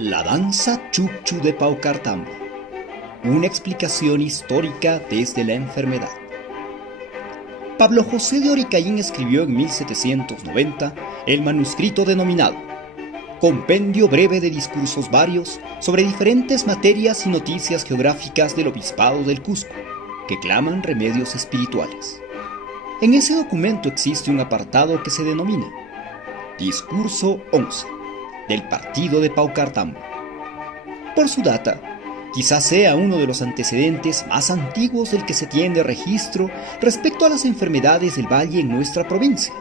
La danza Chukchu de Paucartambo. Una explicación histórica desde la enfermedad. Pablo José de Oricaín escribió en 1790 el manuscrito denominado Compendio breve de discursos varios sobre diferentes materias y noticias geográficas del Obispado del Cusco, que claman remedios espirituales. En ese documento existe un apartado que se denomina Discurso 11 del Partido de Paucartambo. Por su data, quizás sea uno de los antecedentes más antiguos del que se tiene registro respecto a las enfermedades del valle en nuestra provincia,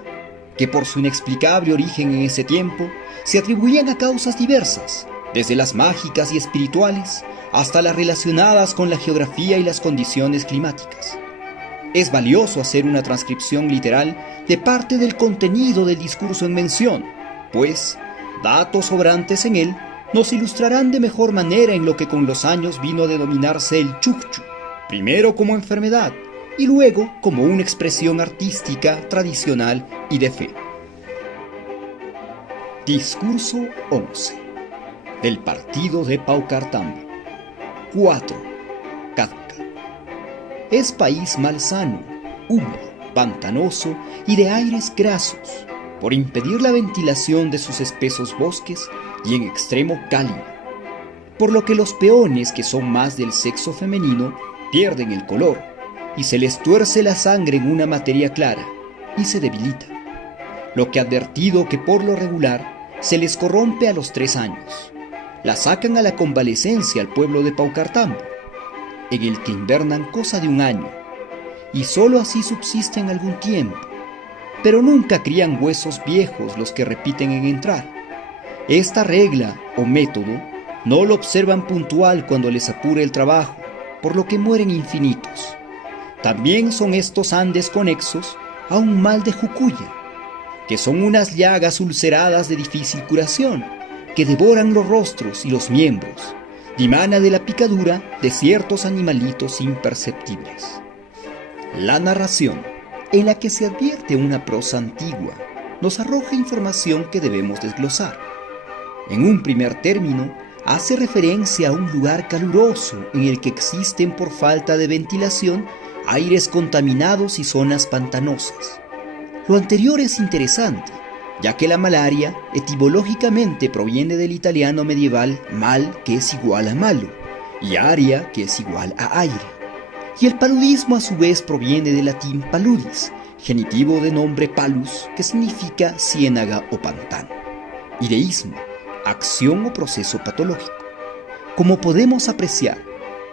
que por su inexplicable origen en ese tiempo se atribuían a causas diversas, desde las mágicas y espirituales hasta las relacionadas con la geografía y las condiciones climáticas. Es valioso hacer una transcripción literal de parte del contenido del discurso en mención, pues datos sobrantes en él nos ilustrarán de mejor manera en lo que con los años vino a denominarse el Chukchu, primero como enfermedad y luego como una expresión artística, tradicional y de fe. Discurso 11 del Partido de Paucartambo. 4. Cazca. Es país malsano, húmedo, pantanoso y de aires grasos, por impedir la ventilación de sus espesos bosques y en extremo cálido, por lo que los peones que son más del sexo femenino pierden el color y se les tuerce la sangre en una materia clara y se debilita, lo que advertido que por lo regular se les corrompe a los 3 años. La sacan a la convalecencia al pueblo de Paucartambo, en el que invernan cosa de 1 año, y sólo así subsisten algún tiempo, pero nunca crían huesos viejos los que repiten en entrar. Esta regla o método no lo observan puntual cuando les apure el trabajo, por lo que mueren infinitos. También son estos Andes conexos a un mal de Jucuya, que son unas llagas ulceradas de difícil curación, que devoran los rostros y los miembros, dimana de la picadura de ciertos animalitos imperceptibles. La narración, en la que se advierte una prosa antigua, nos arroja información que debemos desglosar. En un primer término, hace referencia a un lugar caluroso en el que existen por falta de ventilación aires contaminados y zonas pantanosas. Lo anterior es interesante, ya que la malaria etimológicamente proviene del italiano medieval mal, que es igual a malo, y aria, que es igual a aire. Y el paludismo a su vez proviene del latín paludis, genitivo de nombre palus, que significa ciénaga o pantano, y deísmo, acción o proceso patológico. Como podemos apreciar,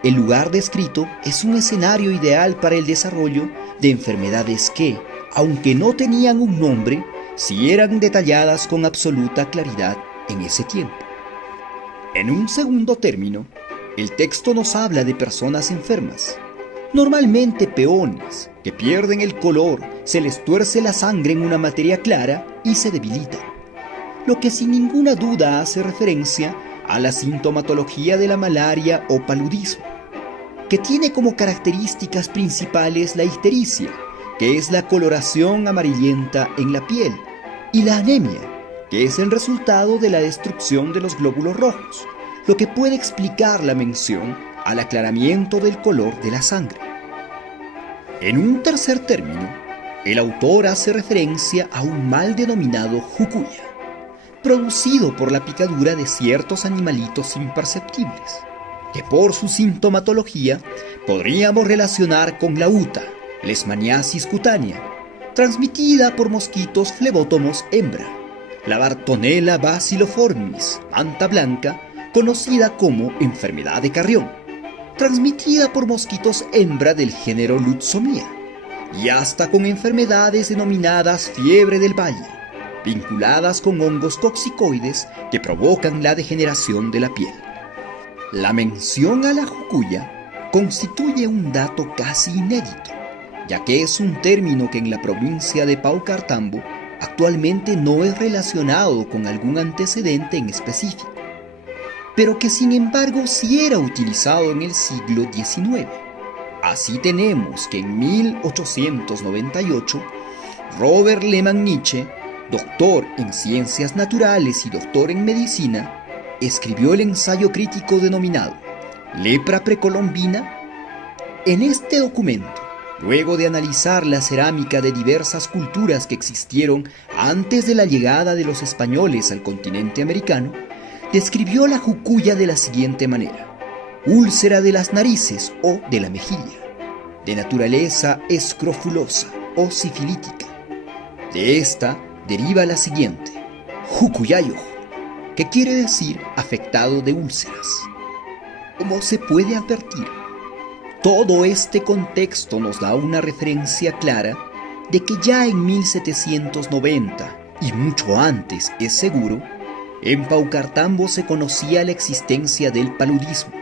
el lugar descrito es un escenario ideal para el desarrollo de enfermedades que, aunque no tenían un nombre, sí eran detalladas con absoluta claridad en ese tiempo. En un segundo término, el texto nos habla de personas enfermas, normalmente peones, que pierden el color, se les tuerce la sangre en una materia clara y se debilitan, lo que sin ninguna duda hace referencia a la sintomatología de la malaria o paludismo, que tiene como características principales la ictericia, que es la coloración amarillenta en la piel, y la anemia, que es el resultado de la destrucción de los glóbulos rojos, lo que puede explicar la mención al aclaramiento del color de la sangre. En un tercer término, el autor hace referencia a un mal denominado Jucuya, producido por la picadura de ciertos animalitos imperceptibles, que por su sintomatología podríamos relacionar con la UTA, leishmaniasis cutánea, transmitida por mosquitos flebótomos hembra, la Bartonella bacilloformis, manta blanca, conocida como enfermedad de Carrión, transmitida por mosquitos hembra del género Lutzomia, y hasta con enfermedades denominadas fiebre del valle, vinculadas con hongos toxicoides que provocan la degeneración de la piel. La mención a la Jucuya constituye un dato casi inédito, ya que es un término que en la provincia de Paucartambo actualmente no es relacionado con algún antecedente en específico, pero que sin embargo sí era utilizado en el siglo XIX. Así tenemos que en 1898, Robert Lehmann Nietzsche, doctor en ciencias naturales y doctor en medicina, escribió el ensayo crítico denominado Lepra precolombina. En este documento, luego de analizar la cerámica de diversas culturas que existieron antes de la llegada de los españoles al continente americano, describió la jucuya de la siguiente manera: úlcera de las narices o de la mejilla, de naturaleza escrofulosa o sifilítica. De esta deriva la siguiente: jucuyayo, que quiere decir afectado de úlceras. Como se puede advertir, todo este contexto nos da una referencia clara de que ya en 1790, y mucho antes es seguro, en Paucartambo se conocía la existencia del paludismo,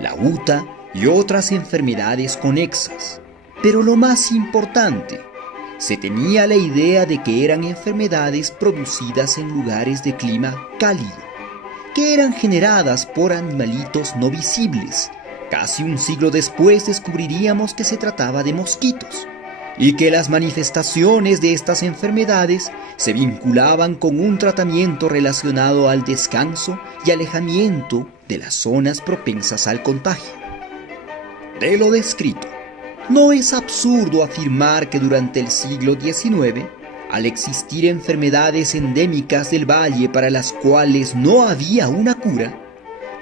la uta y otras enfermedades conexas. Pero lo más importante, se tenía la idea de que eran enfermedades producidas en lugares de clima cálido, que eran generadas por animalitos no visibles. Casi un siglo después descubriríamos que se trataba de mosquitos, y que las manifestaciones de estas enfermedades se vinculaban con un tratamiento relacionado al descanso y alejamiento de las zonas propensas al contagio. De lo descrito, no es absurdo afirmar que durante el siglo XIX, al existir enfermedades endémicas del valle para las cuales no había una cura,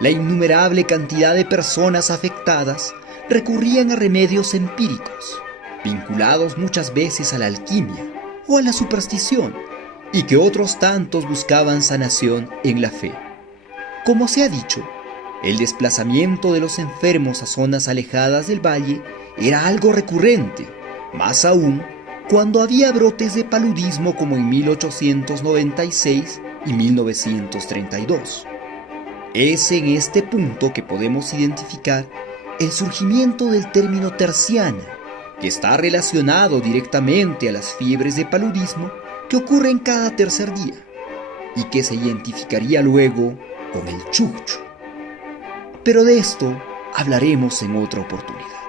la innumerable cantidad de personas afectadas recurrían a remedios empíricos, vinculados muchas veces a la alquimia o a la superstición, y que otros tantos buscaban sanación en la fe. Como se ha dicho, el desplazamiento de los enfermos a zonas alejadas del valle era algo recurrente, más aún cuando había brotes de paludismo como en 1896 y 1932. Es en este punto que podemos identificar el surgimiento del término terciana, que está relacionado directamente a las fiebres de paludismo que ocurren cada tercer día y que se identificaría luego con el chucho. Pero de esto hablaremos en otra oportunidad.